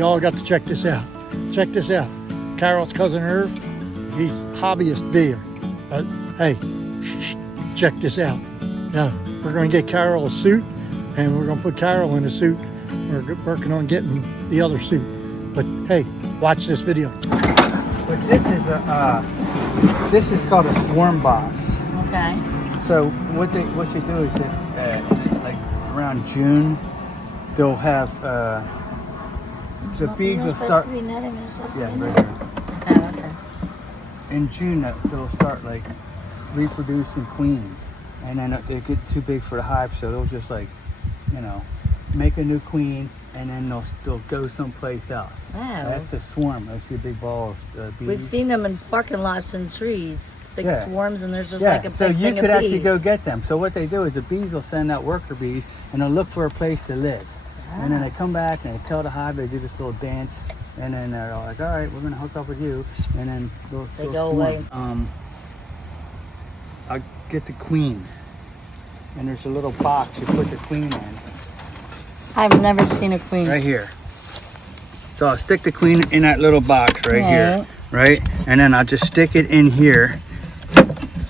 Y'all got to check this out. Check this out. Carol's cousin Irv, he's hobbyist beer. Hey, check this out. Now, we're going to get Carol a suit, and we're going to put Carol in a suit. We're working on getting the other suit. But hey, watch this video. But this is called a swarm box. Okay. So what you do is that like around June, they'll have the bees will start. Yeah, right here. Oh, okay. In June, they'll start like reproducing queens, and then they get too big for the hive, so they'll just like, you know, make a new queen, and then they'll go someplace else. Wow. That's a swarm. I see a big ball of bees. We've seen them in parking lots and trees, big Yeah. swarms, and there's just Yeah, like a big so you thing could of actually bees. go get them. So what they do is the bees will send out worker bees, and they'll look for a place to live. And then they come back and they tell the hive, they do this little dance, and then they're all like, all right, we're gonna hook up with you, and then They they'll go swarm. away. I'll get the queen, and there's a little box you put the queen in, I've never seen a queen. right here. So I'll stick the queen in that little box right here, right? And then I'll just stick it in here,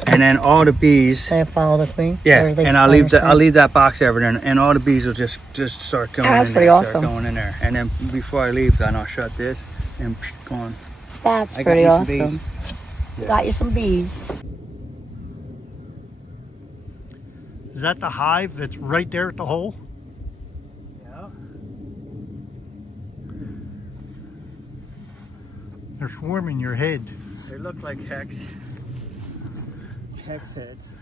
and then all the bees. They follow the queen. Yeah, Or they and I'll follow leave her that box there, and all the bees will just start going. That's in pretty there, awesome. Start going in there, and then before I leave, then I'll shut this and go on. That's I got pretty me some awesome. bees. Yeah. Got you some bees. Is that the hive that's right there at the hole? Yeah. They're swarming your head. They look like hex heads.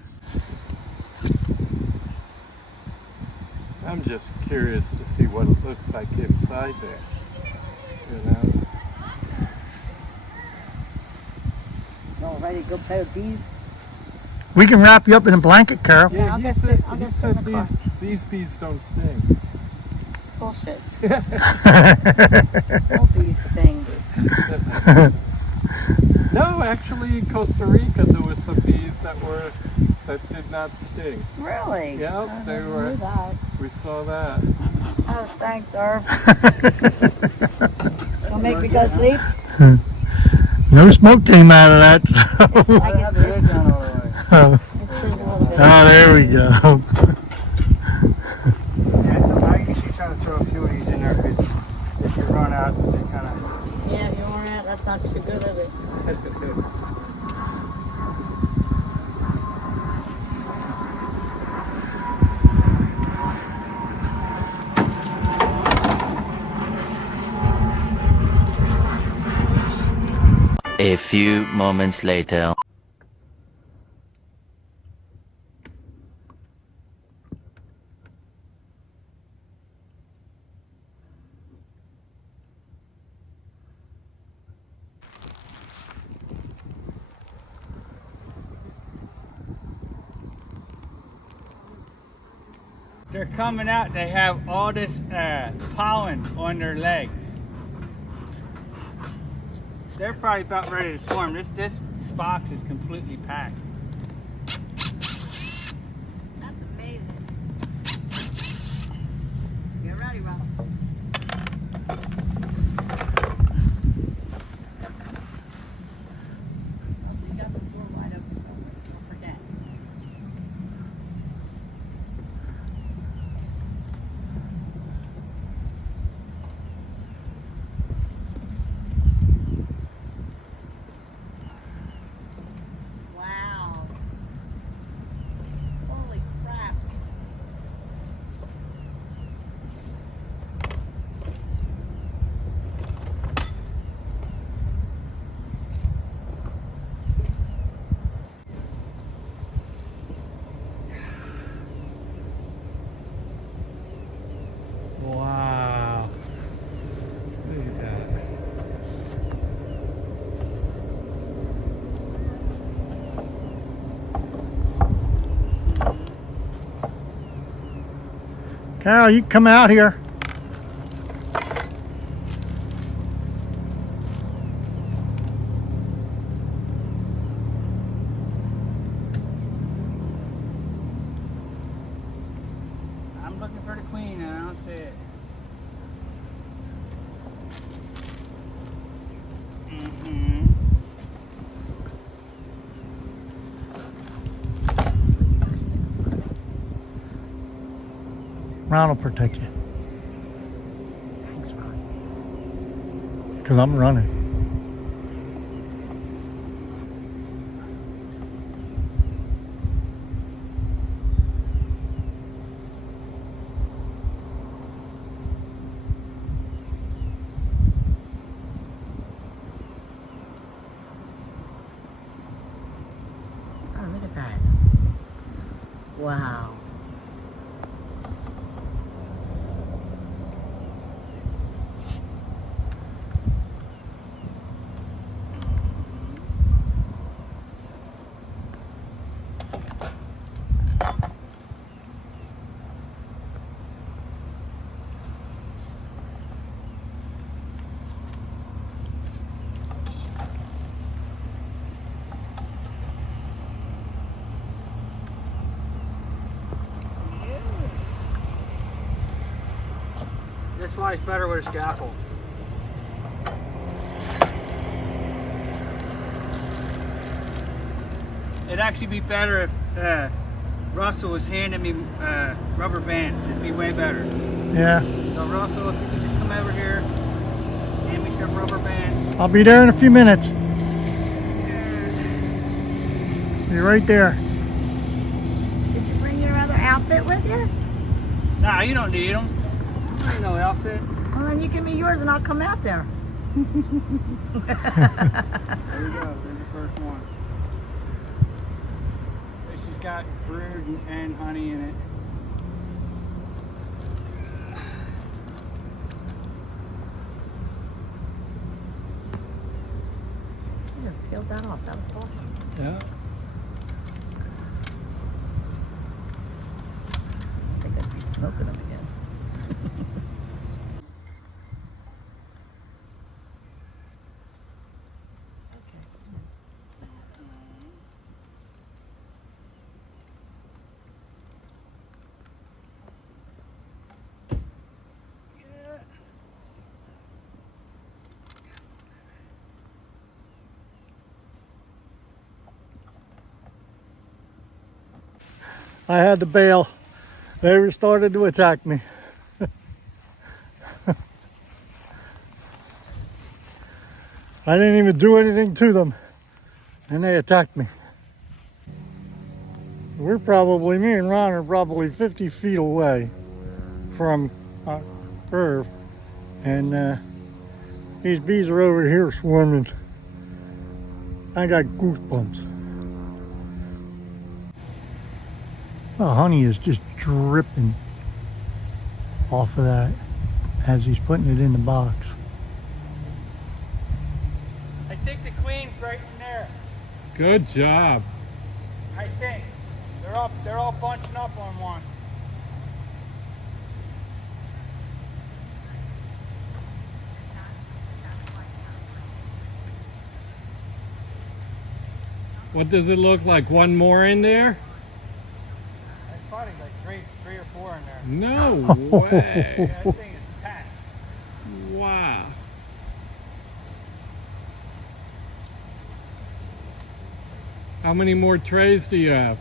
I'm just curious to see what it looks like inside there. You know? All ready to go play with bees? We can wrap you up in a blanket, Carol. Yeah, I'll he go said, sit- I'll he go sit in said the car. these bees don't sting. Bullshit. All bees sting. No, actually in Costa Rica there were some bees that did not sting. Really? Yeah, I they never were. knew that. We saw that. Oh, thanks, Irv. Don't make me go sleep. No smoke came out of that. So. I get The lid down all the way. there's a little bit. Oh, there we go. Yeah, so I usually try to throw a few of these in there because if you run out, they kind of. Yeah, if you want it, that's not too good, is it? A few moments later. They're coming out. They have all this pollen on their legs. They're probably about ready to swarm. This box is completely packed. That's amazing. Get ready, Russ. So you got the door wide open. Don't forget. Wow. Holy crap. Wow. Look at that. Carol, you can come out here. I'm looking for the queen and I don't see it. Ron will protect you. Thanks, Ron. Because I'm running. Oh, look at that. Wow. This flies better with a scaffold. It'd actually be better if Russell was handing me rubber bands. It'd be way better. Yeah, So Russell, if you could just come over here, hand me some rubber bands. I'll be there in a few minutes. Be right there. Did you bring your other outfit with you? Nah, you don't need them. You need no outfit. Well, then you give me yours and I'll come out there. There you go. There's the first one. This has got brood and honey in it. You just peeled that off. That was awesome. Yeah. I think I'd be smoking them again. I had to bail. They started to attack me. I didn't even do anything to them, and they attacked me. Me and Ron are probably 50 feet away from Irv, and these bees are over here swarming. I got goosebumps. The honey is just dripping off of that as he's putting it in the box. I think the queen's right in there. Good job. I think. They're all bunching up on one. What does it look like? One more in there? There's probably like three or four in there. No way. Yeah, that thing is packed. Wow. How many more trays do you have?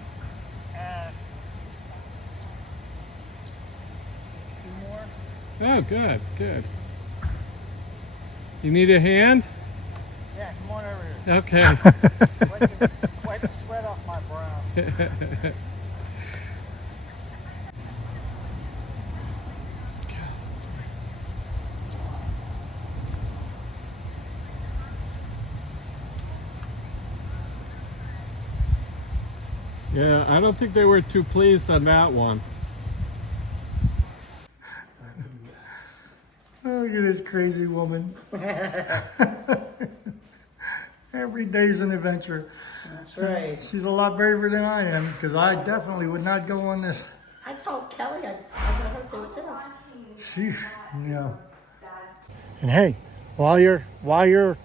Two more. Oh, good, good. You need a hand? Yeah, come on over here. Okay. Wipe the sweat off my brow. Yeah, I don't think they were too pleased on that one. Oh, look at this crazy woman. Every day's an adventure. That's right. She's a lot braver than I am, because I definitely would not go on this. I told Kelly I'd let her do it too. She, you know. And hey, while you're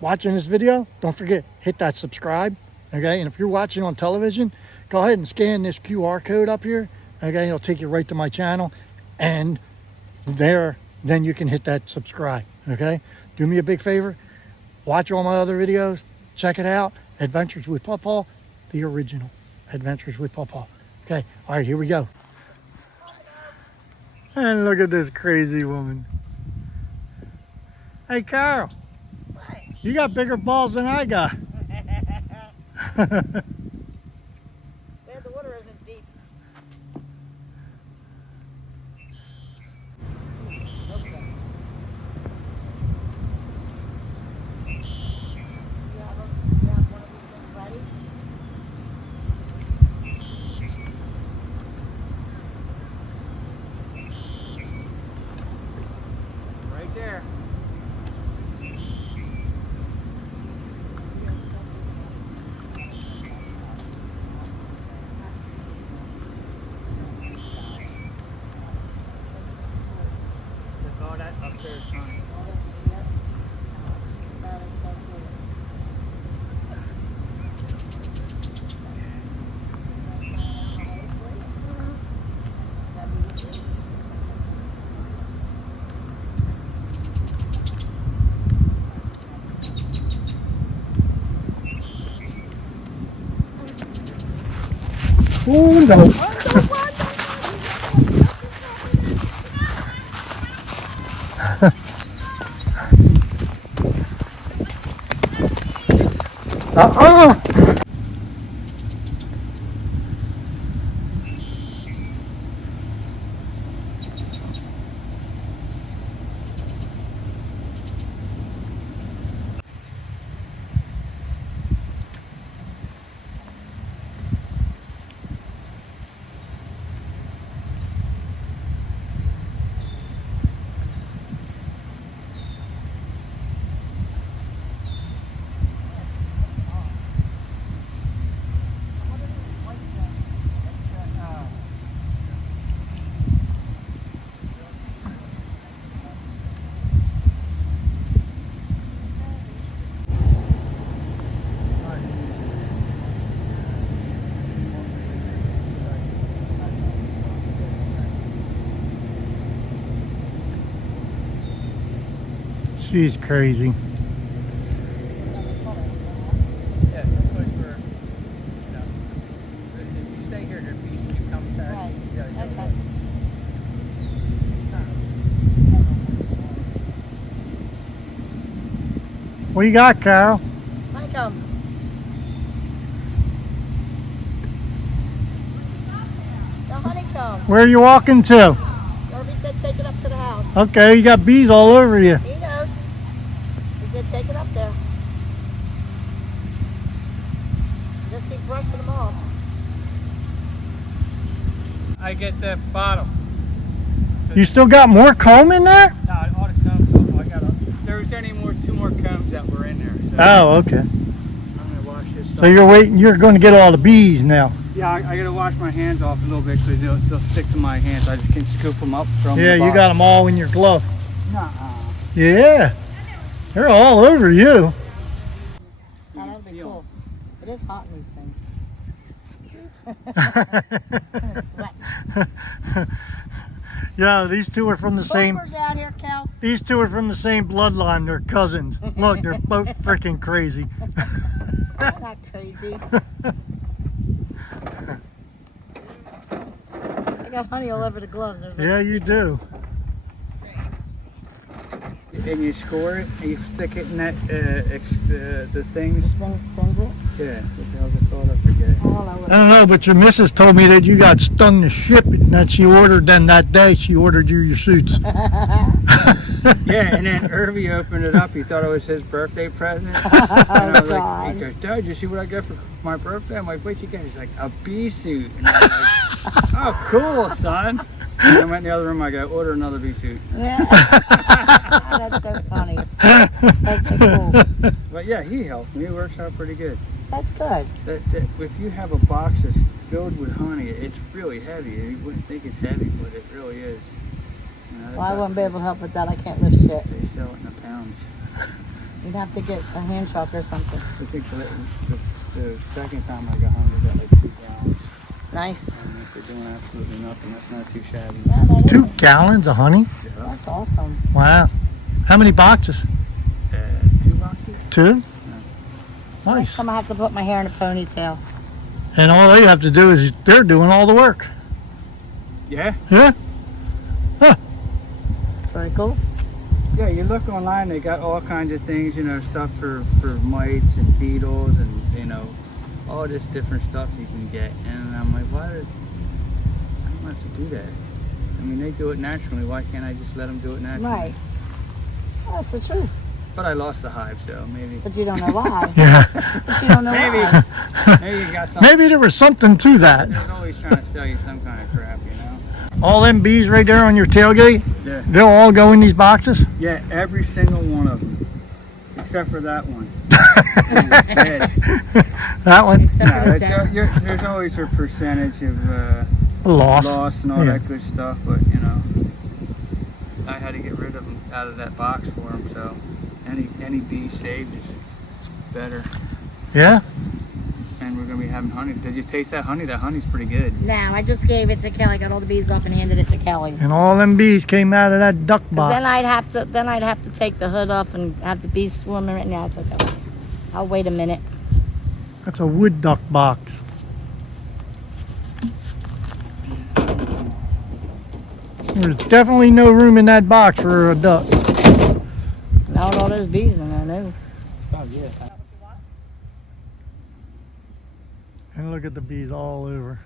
watching this video, don't forget, hit that subscribe, okay? And if you're watching on television, go ahead and scan this QR code up here, okay? It'll take you right to my channel, and there, then you can hit that subscribe, okay? Do me a big favor, watch all my other videos, check it out, Adventures with Pawpaw, the original Adventures with Pawpaw. Okay, all right, here we go. And look at this crazy woman. Hey, Carol. What? You got bigger balls than I got. There, the water isn't deep. Okay. You have one of these things ready? Right there. With all that up there, son. That is so cool. Oh no. Uh-uh. She's crazy. Yeah, someplace where, if you stay here, there'd be, you come back. Right. Yeah, yeah. Okay. What you got, Carol? Honeycomb. The honeycomb. Where are you walking to? Darby said take it up to the house. Okay, you got bees all over you. He knows. He said take it up there. Just keep brushing them off. I get the bottom. You still got more comb in there? No, all the combs. I got. There's only two more combs that were in there. So Oh, okay. I'm gonna wash this stuff. So you're waiting, you're going to get all the bees now. Yeah, I gotta wash my hands off a little bit because they'll stick to my hands. I just can scoop them up, throw them Yeah, in the you got them all in your glove. Nuh-uh. Yeah. They're all over you. Oh, that would be cool. It is hot in these things. Sweat. Yeah, these two are from the same. Cooper's out here, Cal. These two are from the same bloodline. They're cousins. Look, they're both freaking crazy. I'm not crazy. I got honey all over the gloves. There's Yeah, you do. And you score it, and you stick it in that the things. spins it Yeah, what the hell is it called? I forget. all over. I don't know, but your missus told me that you got stung to ship it, and that she ordered them that day. She ordered you your suits. Yeah, and then Irby opened it up. He thought it was his birthday present. And I was like, he goes, Dad, you see what I got for my birthday? I'm like, what'd you get? He's like, a bee suit. And I'm like, oh, cool, son. And I went in the other room. I go, order another bee suit. Yeah. That's so funny. That's so cool. But yeah, he helped me. It works out pretty good. That's good. If you have a box that's filled with honey, it's really heavy. You wouldn't think it's heavy, but it really is. You know, Well, I wouldn't be able to help with that. I can't lift shit. They sell it in pounds. You'd have to get a hand truck or something. I think the second time I got home, we got like 2 gallons. Nice. And if they're doing absolutely nothing, that's not too shabby. Yeah, that 2 is. gallons of honey? Yeah. That's awesome. Wow. How many boxes? 2 boxes? 2? Next Nice. time I have to put my hair in a ponytail. And all they have to do is they're doing all the work. Yeah. Yeah? Huh. cool. Yeah, you look online, they got all kinds of things, you know, stuff for mites and beetles and, you know, all this different stuff you can get. And I'm like, I don't have to do that. I mean, they do it naturally. Why can't I just let them do it naturally? Right. Well, that's the truth. But I lost the hive, so maybe. But you don't know why. Yeah. But you don't know Maybe. why. Maybe you got something. Maybe there was something to that. They're always trying to sell you some kind of crap, you know? All them bees right there on your tailgate, Yeah. they'll all go in these boxes? Yeah, every single one of them. Except for that one. Dead. That one? Except for the Yeah, down. there's always a percentage of Lost. loss and all Yeah. that good stuff, but you know, I had to get rid of them out of that box for them. So any bee saved is better, Yeah? and we're gonna be having honey. Did you taste that honey? That honey's pretty good. Now, I just gave it to Kelly. Got all the bees off and handed it to Kelly. And all them bees came out of that duck 'Cause box. then I'd have to take the hood off and have the bees swimming. Right now, it's okay. I'll wait a minute. That's a wood duck box. There's definitely no room in that box for a duck. Not all those bees in there, no. Oh yeah. And look at the bees all over.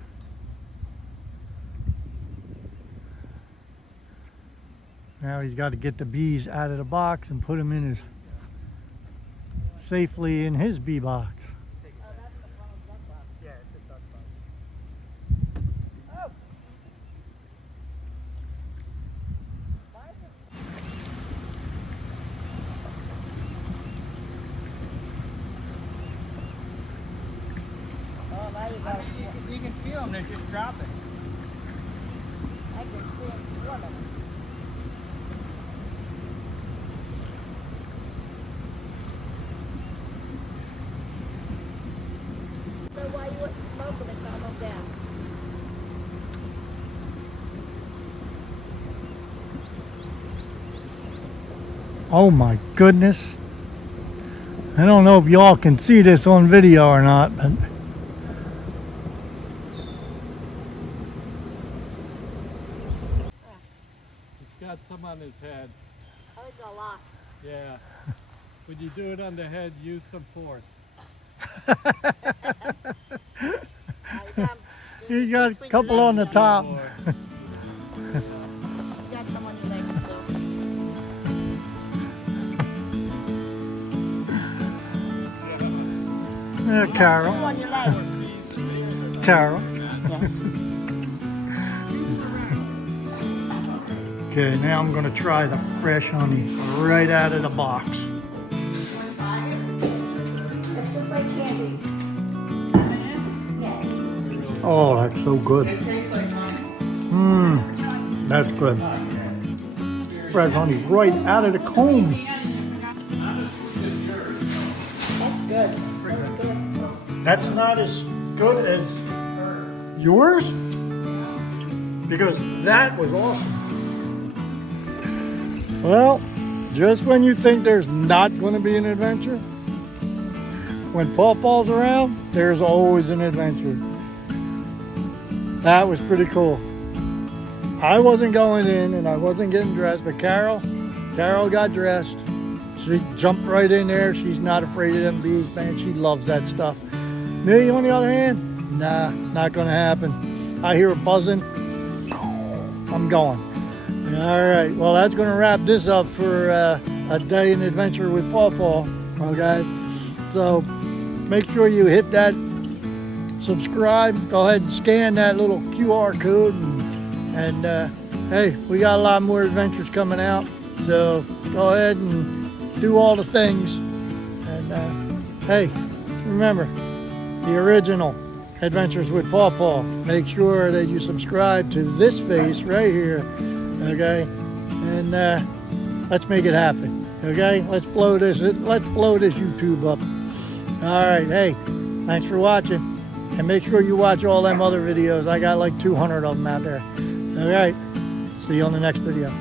Now he's got to get the bees out of the box and put them in his safely in his bee box. Yeah, it's a duck box. Oh, there you go. You can feel them. They're just dropping. I can see them swimming. So why you wouldn't smoke them and calm them down? Oh my goodness. I don't know if y'all can see this on video or not, but He's got some on his head. Oh, it's a lot. Yeah. When you do it on the head, use some force. you got a couple on the top. Or- You got some on your legs still. Yeah, Carol. Two on your legs. Carol. Yes. Okay, now I'm gonna try the fresh honey right out of the box. It's just like candy. Yes. Oh, that's so good. Mmm, that's good. Fresh honey right out of the comb. That's good. That's good. That's not as good as yours? Because that was awesome. Well, just when you think there's not going to be an adventure, when Paw Paw's around, there's always an adventure. That was pretty cool. I wasn't going in and I wasn't getting dressed, but Carol got dressed. She jumped right in there. She's not afraid of them bees, man. She loves that stuff. Me, on the other hand, nah, not gonna happen. I hear a buzzing, I'm going. All right, well, that's gonna wrap this up for a day in adventure with Paw Paw, okay? So make sure you hit that subscribe. Go ahead and scan that little QR code, and hey, we got a lot more adventures coming out. So go ahead and do all the things. And hey, remember, the original Adventures with Paw Paw. Make sure that you subscribe to this face right here, okay? And let's make it happen, okay? Let's blow this YouTube up. All right, hey, thanks for watching. And make sure you watch all them other videos. I got like 200 of them out there. All right, see you on the next video.